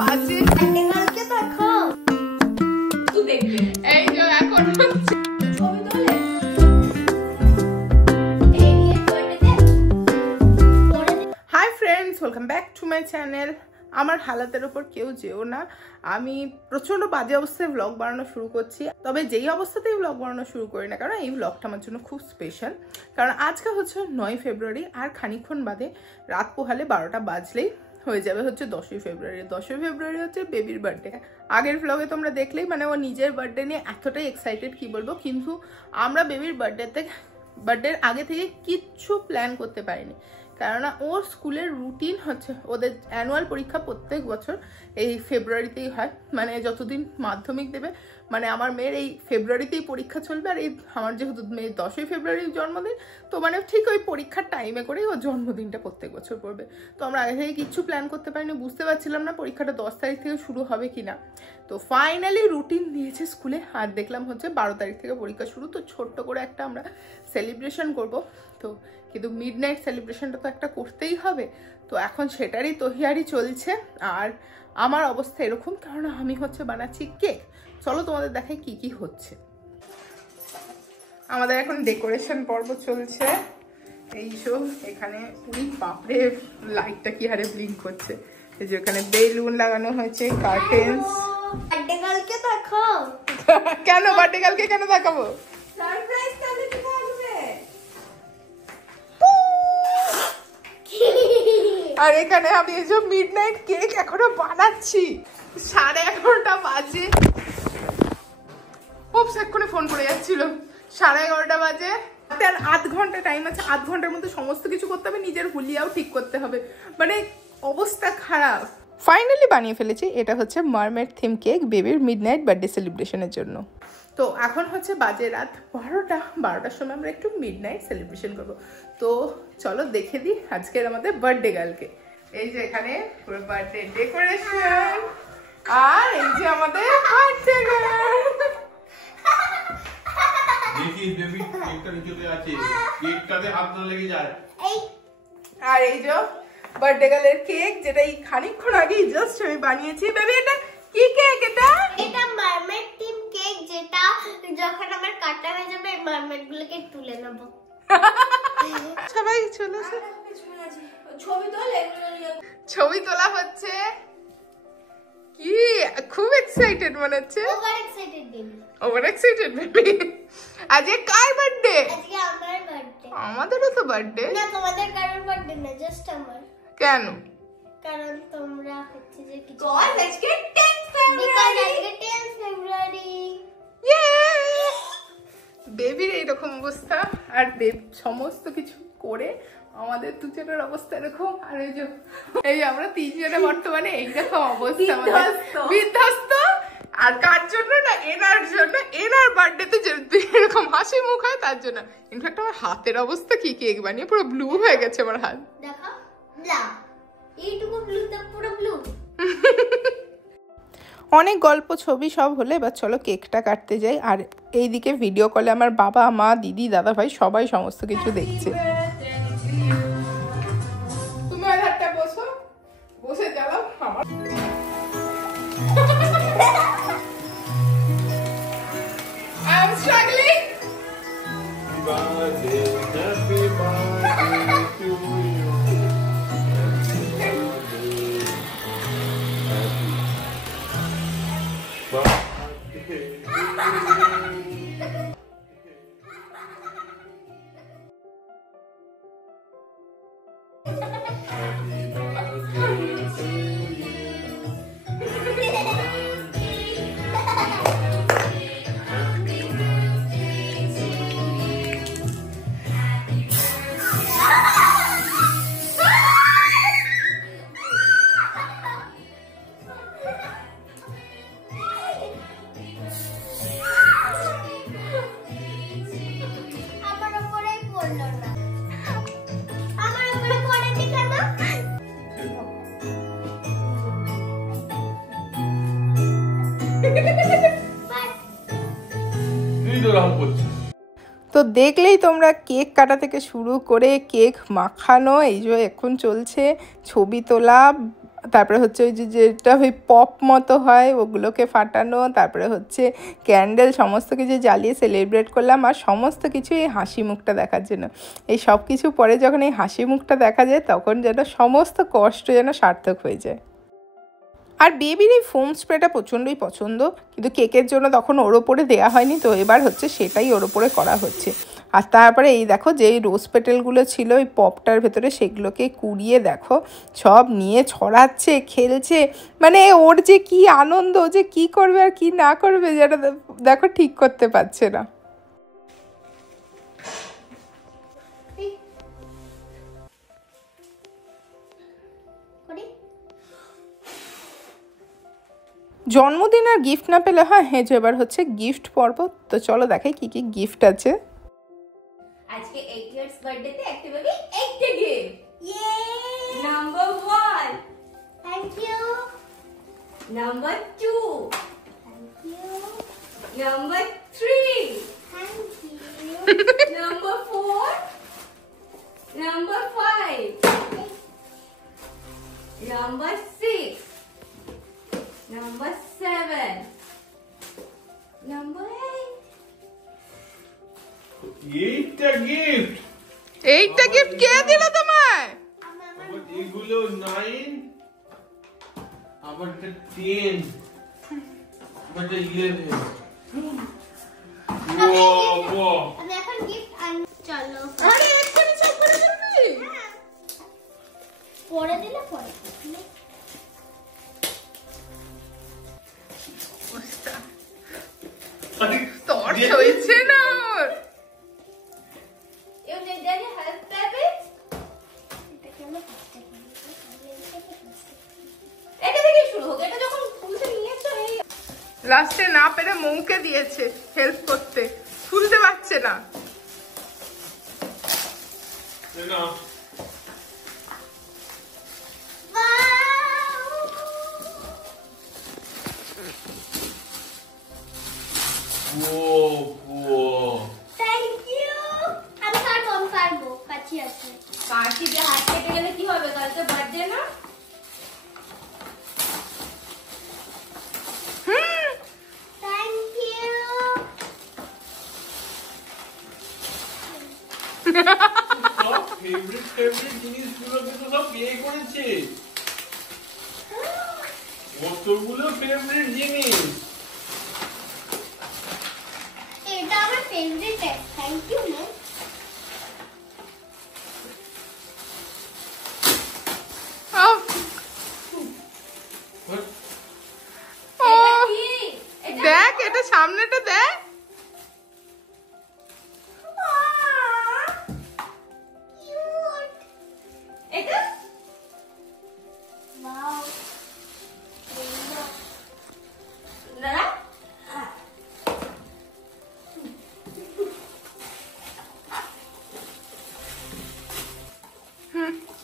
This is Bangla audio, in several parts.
বাজে। কালকে দেখো তুই দেখবে এই যে এখন ছবি তোলে hi friends, welcome back to my channel. আমার হালাতের ওপর কেউ যেও না। আমি প্রচন্ড বাজে অবস্থায় ব্লগ বানানো শুরু করছি, তবে যেই অবস্থাতেই ব্লগ বানানো শুরু করি না কারণ এই ব্লগটা আমার জন্য খুব স্পেশাল। কারণ আজকে হচ্ছে 9 ফেব্রুয়ারি, আর খানিকক্ষণ বাদে রাত পোহালে 12টা বাজলেই হয়ে যাবে হচ্ছে 10ই ফেব্রুয়ারি। 10ই ফেব্রুয়ারি হচ্ছে বেবির বার্থডে। আগের ব্লগে তোমরা দেখলেই মানে ও নিজের বার্থডে নিয়ে এতটাই এক্সাইটেড কি বলবো, কিন্তু আমরা বেবির বার্থডের আগে থেকে কিচ্ছু প্ল্যান করতে পারিনি। কেননা ওর স্কুলের রুটিন হচ্ছে, ওদের অ্যানুয়াল পরীক্ষা প্রত্যেক বছর এই ফেব্রুয়ারিতেই হয়, মানে যতদিন মাধ্যমিক দেবে, মানে আমার মেয়ের এই ফেব্রুয়ারিতেই পরীক্ষা চলবে। আর এই আমার যেহেতু মেয়ের 10ই ফেব্রুয়ারির জন্মদিন, তো মানে ঠিক ওই পরীক্ষার টাইমে করেই ওর জন্মদিনটা প্রত্যেক বছর পড়বে। তো আমরা আগে থেকে কিচ্ছু প্ল্যান করতে পারিনি, বুঝতে পারছিলাম না পরীক্ষাটা 10 তারিখ থেকে শুরু হবে কিনা। তো ফাইনালি রুটিন দিয়েছে স্কুলে, আর দেখলাম হচ্ছে 12 তারিখ থেকে পরীক্ষা শুরু। তো ছোট্ট করে একটা আমরা সেলিব্রেশন করব, তো কিন্তু মিডনাইট সেলিব্রেশনটা তো একটা করতেই হবে। তো এখন সেটারই তৈয়ারি চলছে, আর আমার অবস্থা এরকম কারণ আমি হচ্ছে বানাচ্ছি কেক। চলো তোমাদের দেখাই কি কি হচ্ছে। আমাদের এখন ডেকোরেশন পর্ব চলছে। এই সব এখানে পুরি বাপরে, লাইটটা কি হারে ব্লিঙ্ক করছে। এই যে এখানে বেলুন লাগানো হয়েছে, কার্টেন্স। বার্থডে কালকে দেখো কেন বার্থডে কালকে কেন দেখাবো? সারপ্রাইজ কালকে থাকবে। আর এখানে আমি এই যে মিডনাইট কেক এখনো বানাচ্ছি, 11:30 বাজে। খুব এক্ষুনি ফোন করে যাচ্ছিল, 11:30 বাজে। আর 8 ঘন্টা টাইম আছে, 8 ঘন্টার মধ্যে সমস্ত কিছু করতে হবে, নিজের হুলিয়াও ঠিক করতে হবে, মানে অবস্থা খারাপ। ফাইনালি বানিয়ে ফেলেছি। এটা হচ্ছে মারমেড থিম কেক বেবির মিডনাইট বার্থডে সেলিব্রেশনের জন্য। তো এখন হচ্ছে বাজে রাত 12টার সময় আমরা একটু মিডনাইট সেলিব্রেশন করবো। তো চলো দেখে দিই আজকের আমাদের বার্থডে গার্লকে। এই যে এখানে পুরো বার্থডে ডেকোরেশন, আর এই যে আমাদের বার্থডে গার্ল। দেখি বেবি কেকটা নিচে আছে, কেকটাতে হাত না লেগে যায়। আর এই যে বার্থডে গার্লের কেক, যেটা এই খানিকক্ষণ আগেই জাস্ট আমি বানিয়েছি। বেবি এটা কি কেক? এটা মারমেড থিম কেক, যেটা যখন আমার কাটা হয়ে যাবে এই মারমেড গুলোকে তুলে নেব। সবাই চলেছে, ছবি তোলে, ছবি তোলা হচ্ছে। কি খুব এক্সাইটেড মনে হচ্ছে। Over excited baby. আজকে কার বার্থডে? আজকে আমার বার্থডে। আমাদেরও তো বার্থডে। না, তোমাদের কারোর বার্থডে না, জাস্ট আমার। কেন? কারণ তোমরা হচ্ছে যে কিছু আজকে 10 ফেব্রুয়ারি। বেবির এইরকম অবস্থা, আর সমস্ত কিছু করে আমাদের দুজনের অবস্থা এরকম। আর এই আমরা তিনজনে বর্তমানে এইরকম অবস্থা, বিধ্বস্ত। আর কার জন্য না, এনার জন্য। এনার বার্থডেতে যে এরকম হাসি মুখ হয় তার জন্য। ইনফ্যাক্ট আমার হাতের অবস্থা কি, কেক বানিয়ে পুরো ব্লু হয়ে গেছে আমার হাত। দেখো ব্লা, এইটুকু ব্লুতে পুরো ব্লু। অনেক গল্প ছবি সব হলে এবার চলো কেকটা কাটতে যাই। আর এইদিকে ভিডিও কলে আমার বাবা, মা, দিদি, দাদা ভাই সবাই সমস্ত কিছু দেখছে। তুমি আধারটা বসো, বসে জ্বালাও আমার। I'm struggling. Happy birthday to you. তো দেখলেই তোমরা কেক কাটা থেকে শুরু করে কেক মাখানো, এই যে এখন চলছে ছবি তোলা, তারপরে হচ্ছে ওই যেটা ওই পপ মতো হয় ওগুলোকে ফাটানো, তারপরে হচ্ছে ক্যান্ডেল, সমস্ত কিছু জ্বালিয়ে সেলিব্রেট করলাম। আর সমস্ত কিছু এই হাসি মুখটা দেখার জন্য। এই সব কিছু পরে যখন এই হাসি মুখটা দেখা যায় তখন যেন সমস্ত কষ্ট যেন সার্থক হয়ে যায়। আর বেবির এই ফোম স্প্রেটা প্রচণ্ডই পছন্দ, কিন্তু কেকের জন্য তখন ওর ওপরে দেওয়া হয়নি, তো এবার হচ্ছে সেটাই ওর ওপরে করা হচ্ছে। আর তারপরে এই দেখো যেই রোজ পেটেলগুলো ছিল ওই পপটার ভেতরে সেগুলোকে কুড়িয়ে দেখো সব নিয়ে ছড়াচ্ছে, খেলছে, মানে ওর যে কি আনন্দ, যে কি করবে আর কি না করবে যেটা দেখো ঠিক করতে পারছে না। জন্মদিন আর গিফট না পেলে হয়, হ্যাঁ যে এবার হচ্ছে গিফট পর্ব। তো চলো দেখাই কি কি গিফট আছে। আজকে 8 ইয়ার্স বার্থডেতে একটা বেবি একটা গিফট। ইয়ে! Number 1, thank you, number 2, thank you, number 3, thank you, number 4, number 5, number 6, number 7, number 8। এইটা গিফট, এইটা গিফট কে দিল তোমায়? আমার এগুলো 9, আমারটা 10, আমারটা 11। ওয়া আমি এখন গিফট আন, চলো আরে এক্ষুনি সব করে দিবি? পরে দিলে পরে তোর হয়েছে না ওর। You need any help, baby? এটা কেন ফাস্টে করি? এটা থেকে শুরু হোক, এটা যখন খুলতে নিয়েছো এই লাস্টে না পেরে মৌকে দিয়েছে হেল্প করতে, খুলতে পারছে না। না থ্যাংক ইউ। আমি পারবো, কাছে আছে। কাশি দিয়ে হাত কেটে গেলে কি হবে? কাল তো বার্থডে না? Thank you. সব ফেভারিট জিনিসগুলো কিন্তু সব বিয়ে করেছে। কতগুলো ফেভারিট জিনিস। এটা আমার ফেভারিট। থ্যাংক ইউ মা। এটা কি? এটা দেখ এটা সামনেটা দেখ। কিউট। এটা ওয়াও। দাদা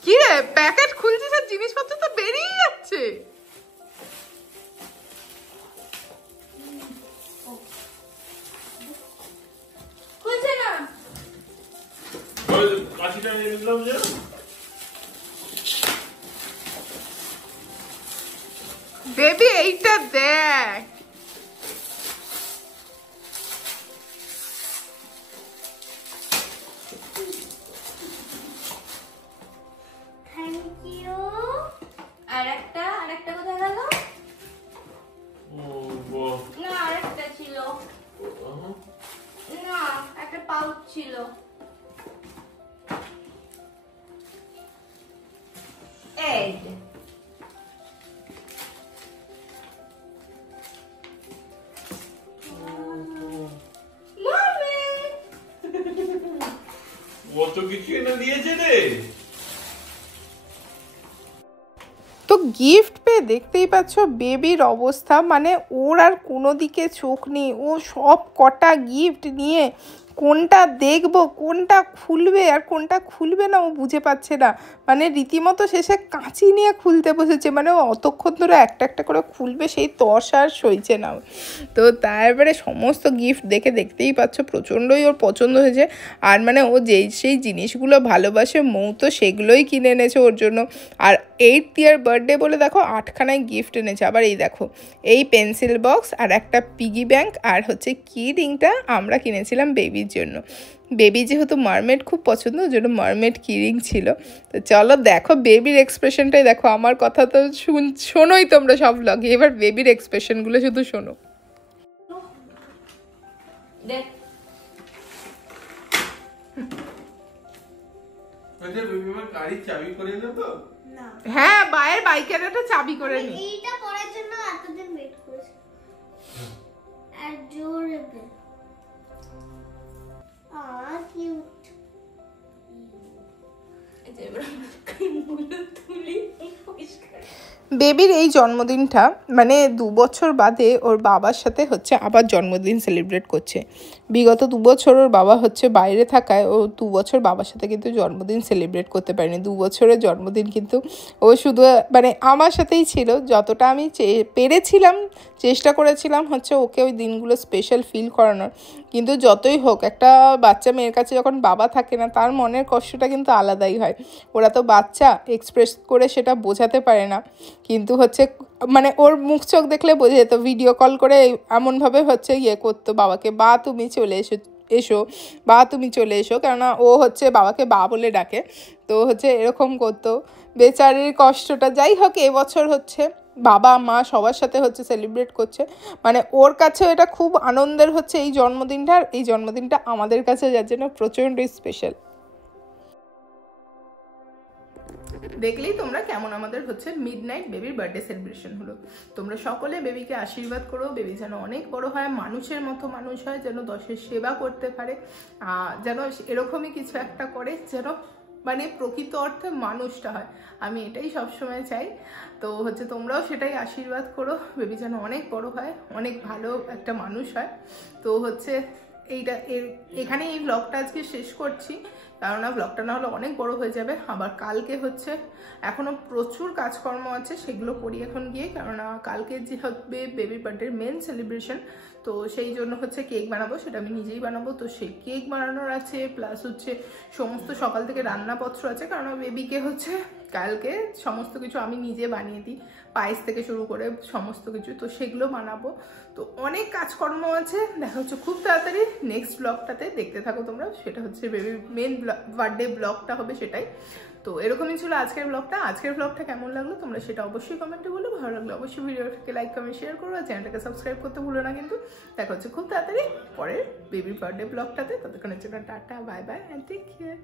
কি রে প্যাকেট খুলছিস আর জিনিসপত্র তো বেরিয়ে যাচ্ছে। খুলছে না। ওই কাশিটা নিয়ে নিলাম যে। বেবি এইটা দেখ। Thank you. আরেকটা কোথায় গেল? ও বাহ। না আরেকটা ছিল। না একটা পাউচ ছিল। এই যে। মামি কত কিছু এনে দিয়েছে রে। তো গিফট পেয়ে দেখতেই পাচ্ছ বেবির অবস্থা, মানে ওর আর কোনো দিকে চোখ নেই। ও সব কটা গিফট নিয়ে কোনটা দেখবো, কোনটা খুলবে আর কোনটা খুলবে না ও বুঝে পাচ্ছে না। মানে রীতিমতো শেষে কাঁচি নিয়ে খুলতে বসেছে, মানে ও অতক্ষণ ধরে একটা একটা করে খুলবে, সেই তস আর সইছে না। তো তারপরে সমস্ত গিফট দেখতেই পাচ্ছ প্রচণ্ডই ওর পছন্দ হয়েছে। আর মানে ও সেই জিনিসগুলো ভালোবাসে মৌ তো সেগুলোই কিনে এনেছে ওর জন্য। আর 8th ইয়ার বার্থডে বলে দেখো 8খানায় গিফট এনেছে। আবার এই দেখো এই পেন্সিল বক্স আর একটা পিগি ব্যাংক আর হচ্ছে কি রিংটা আমরা কিনেছিলাম বেবির জন্য। বেবি যেহেতু মারমেড খুব পছন্দ, ওর জন্য মারমেড কি রিং ছিল। তো চলো দেখো বেবির এক্সপ্রেশনটাই দেখো। আমার কথা তো শোনোই তোমরা সব ব্লগে, এবার বেবির এক্সপ্রেশনগুলো শুধু শোনো। দেখ গাড়ির চাবি করে না তো? না, হ্যাঁ বাইরের বাইকের একটা চাবি করে নি। এইটা পড়ার জন্য এতদিন ওয়েট করেছি। আর জোরে বে কিউট। এবার মুলো তুলি পরিষ্কার। বেবির এই জন্মদিনটা মানে 2 বছর বাদে ওর বাবার সাথে হচ্ছে আবার জন্মদিন সেলিব্রেট করছে। বিগত 2 বছর ওর বাবা হচ্ছে বাইরে থাকায় ও 2 বছর বাবার সাথে কিন্তু জন্মদিন সেলিব্রেট করতে পারেনি। 2 বছরের জন্মদিন কিন্তু ও শুধু মানে আমার সাথেই ছিল। যতটা আমি পেরেছিলাম চেষ্টা করেছিলাম হচ্ছে ওকে ওই দিনগুলো স্পেশাল ফিল করানোর। কিন্তু যতই হোক একটা বাচ্চা মেয়ের কাছে যখন বাবা থাকে না, তার মনের কষ্টটা কিন্তু আলাদাই হয়। ওরা তো বাচ্চা, এক্সপ্রেস করে সেটা বোঝাতে পারে না। কিন্তু হচ্ছে মানে ওর মুখ চোখ দেখলে বোঝা যেত। ভিডিও কল করে এমনভাবে হচ্ছে করতো বাবাকে, বা তুমি চলে এসো বা তুমি চলে এসো, কেননা ও হচ্ছে বাবাকে বা বলে ডাকে। তো হচ্ছে এরকম করতো। বেচারির কষ্টটা যাই হোক এবছর হচ্ছে বাবা মা সবার সাথে হচ্ছে সেলিব্রেট করছে। মানে ওর কাছেও এটা খুব আনন্দের হচ্ছে এই জন্মদিনটা। আর এই জন্মদিনটা আমাদের কাছে যার জন্য প্রচণ্ডই স্পেশাল। দেখলেই তোমরা কেমন আমাদের হচ্ছে মিডনাইট বেবির বার্থডে সেলিব্রেশন হলো। তোমরা সকলে বেবিকে আশীর্বাদ করো, বেবি যেন অনেক বড় হয়, মানুষের মতো মানুষ হয়, যেন 10-এর সেবা করতে পারে, যেন এরকমই কিছু একটা করে, যেন মানে প্রকৃত অর্থে মানুষটা হয়। আমি এটাই সবসময় চাই। তো হচ্ছে তোমরাও সেটাই আশীর্বাদ করো, বেবি যেন অনেক বড় হয়, অনেক ভালো একটা মানুষ হয়। তো হচ্ছে এখানে এই ব্লগটা আজকে শেষ করছি, কেননা ব্লগটা না হলে অনেক বড় হয়ে যাবে। আবার কালকে হচ্ছে এখনো প্রচুর কাজকর্ম আছে, সেগুলো করি এখন গিয়ে, কেননা কালকে যে হবে বেবি বার্থডের মেন সেলিব্রেশন। তো সেই জন্য হচ্ছে কেক বানাবো, সেটা আমি নিজেই বানাবো। তো সেই কেক বানানোর আছে, প্লাস হচ্ছে সমস্ত সকাল থেকে রান্নাপত্র আছে, কারণ বেবিকে হচ্ছে কালকে সমস্ত কিছু আমি নিজে বানিয়ে দিই, পায়েস থেকে শুরু করে সমস্ত কিছু। তো সেগুলো বানাবো। তো অনেক কাজকর্ম আছে। দেখা হচ্ছে খুব তাড়াতাড়ি নেক্সট ব্লগটাতে, দেখতে থাকো তোমরা। সেটা হচ্ছে বেবির মেন বার্থডে ব্লগটা হবে সেটাই। তো এরকমই ছিল আজকের ব্লগটা। আজকের ব্লগটা কেমন লাগলো তোমরা সেটা অবশ্যই কমেন্টে বলো। ভালো লাগলো অবশ্যই ভিডিওটাকে লাইক কমেন্ট শেয়ার করো, আর চ্যানেলটাকে সাবস্ক্রাইব করতে ভুলো না কিন্তু। দেখা হচ্ছে খুব তাড়াতাড়ি পরের বেবির বার্থডে ব্লগটাতে। ততক্ষণের জন্য tata, bye bye and take care.